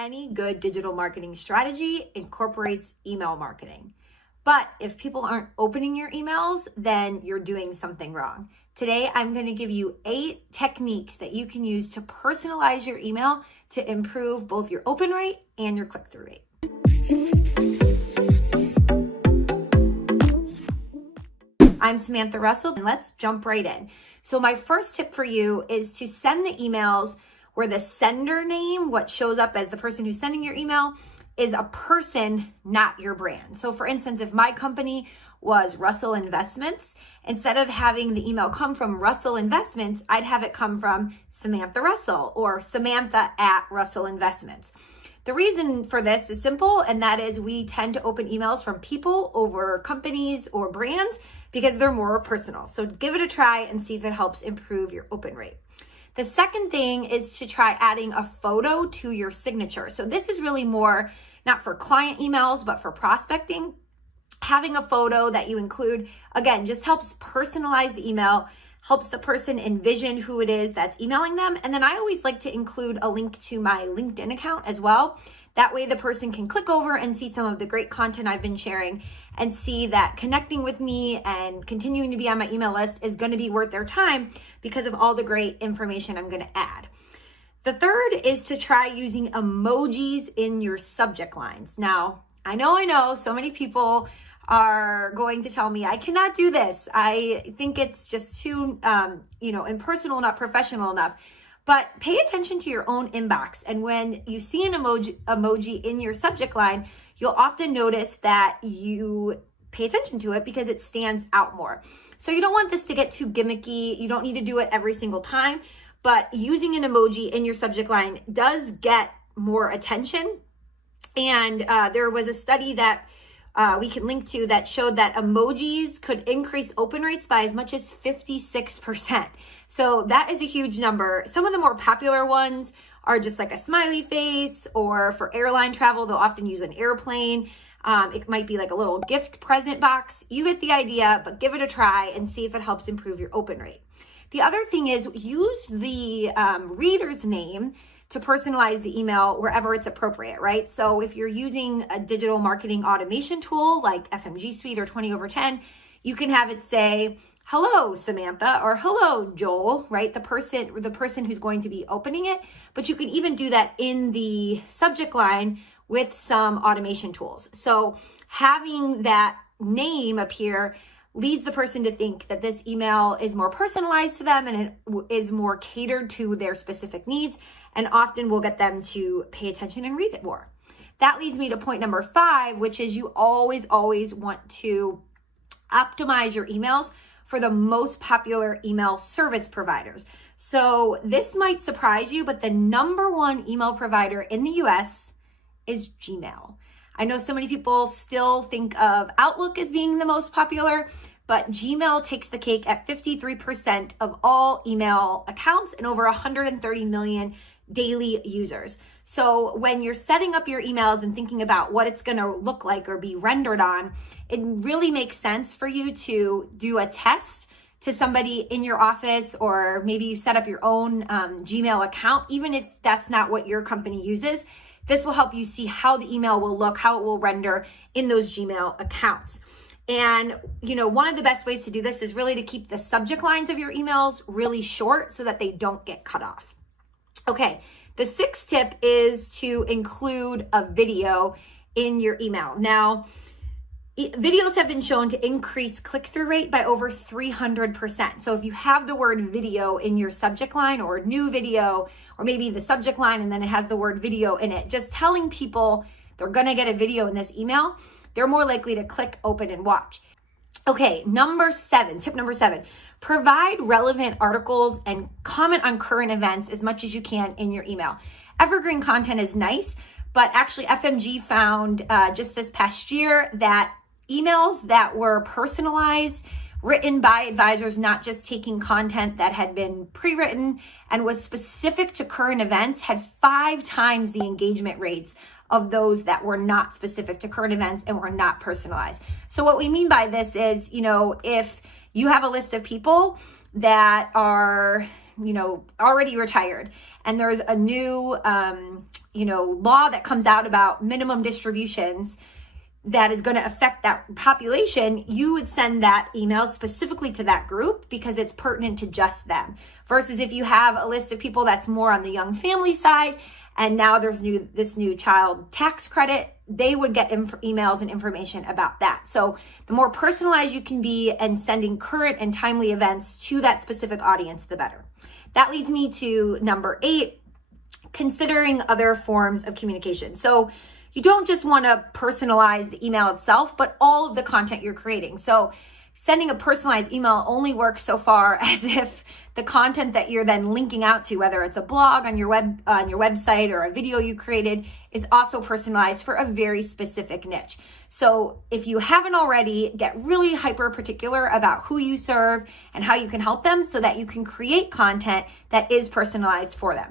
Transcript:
Any good digital marketing strategy incorporates email marketing. But if people aren't opening your emails, then you're doing something wrong. Today, I'm going to give you 8 techniques that you can use to personalize your email to improve both your open rate and your click-through rate. I'm Samantha Russell, and let's jump right in. So my first tip for you is to send the emails where the sender name, what shows up as the person who's sending your email, is a person, not your brand. So for instance, if my company was Russell Investments, instead of having the email come from Russell Investments, I'd have it come from Samantha Russell or Samantha at Russell Investments. The reason for this is simple, and that is we tend to open emails from people over companies or brands because they're more personal. So give it a try and see if it helps improve your open rate. The second thing is to try adding a photo to your signature. So this is really more not for client emails, but for prospecting. Having a photo that you include, again, just helps personalize the email, helps the person envision who it is that's emailing them. And then I always like to include a link to my LinkedIn account as well. That way the person can click over and see some of the great content I've been sharing and see that connecting with me and continuing to be on my email list is going to be worth their time because of all the great information I'm going to add. The third is to try using emojis in your subject lines. Now, I know so many people are going to tell me I cannot do this. I think it's just too, impersonal, not professional enough. But pay attention to your own inbox. And when you see an emoji in your subject line, you'll often notice that you pay attention to it because it stands out more. So you don't want this to get too gimmicky. You don't need to do it every single time. But using an emoji in your subject line does get more attention. And there was a study that we can link to that showed that emojis could increase open rates by as much as 56%. So that is a huge number. Some of the more popular ones are just like a smiley face, or for airline travel, they'll often use an airplane. It might be like a little gift present box. You get the idea, but give it a try and see if it helps improve your open rate. The other thing is use the reader's name to personalize the email wherever it's appropriate, right? So if you're using a digital marketing automation tool like FMG Suite or 20/10, you can have it say, "Hello, Samantha," or "Hello, Joel," right? The person who's going to be opening it. But you can even do that in the subject line with some automation tools. So having that name appear leads the person to think that this email is more personalized to them and it is more catered to their specific needs, and often will get them to pay attention and read it more. That leads me to point number 5, which is you always want to optimize your emails for the most popular email service providers. So this might surprise you, but the number 1 email provider in the US is Gmail. I know so many people still think of Outlook as being the most popular, but Gmail takes the cake at 53% of all email accounts and over 130 million daily users. So when you're setting up your emails and thinking about what it's going to look like or be rendered on, it really makes sense for you to do a test to somebody in your office, or maybe you set up your own Gmail account, even if that's not what your company uses. This will help you see how the email will look, how it will render in those Gmail accounts. And, one of the best ways to do this is really to keep the subject lines of your emails really short so that they don't get cut off. Okay, the 6th tip is to include a video in your email. Now, videos have been shown to increase click-through rate by over 300%. So if you have the word video in your subject line, or new video, or maybe the subject line and then it has the word video in it, just telling people they're going to get a video in this email, they're more likely to click, open, and watch. Okay, tip number 7, provide relevant articles and comment on current events as much as you can in your email. Evergreen content is nice, but actually FMG found just this past year that emails that were personalized, written by advisors, not just taking content that had been pre-written and was specific to current events, had 5 times the engagement rates of those that were not specific to current events and were not personalized. So what we mean by this is, if you have a list of people that are, already retired and there's a new law that comes out about minimum distributions that is going to affect that population, you would send that email specifically to that group because it's pertinent to just them. Versus if you have a list of people that's more on the young family side, and now there's this new child tax credit, they would get emails and information about that. So the more personalized you can be and sending current and timely events to that specific audience, the better. That leads me to number 8, considering other forms of communication. So you don't just want to personalize the email itself, but all of the content you're creating. So sending a personalized email only works so far as if the content that you're then linking out to, whether it's a blog on your website or a video you created, is also personalized for a very specific niche. So if you haven't already, get really hyper particular about who you serve and how you can help them so that you can create content that is personalized for them.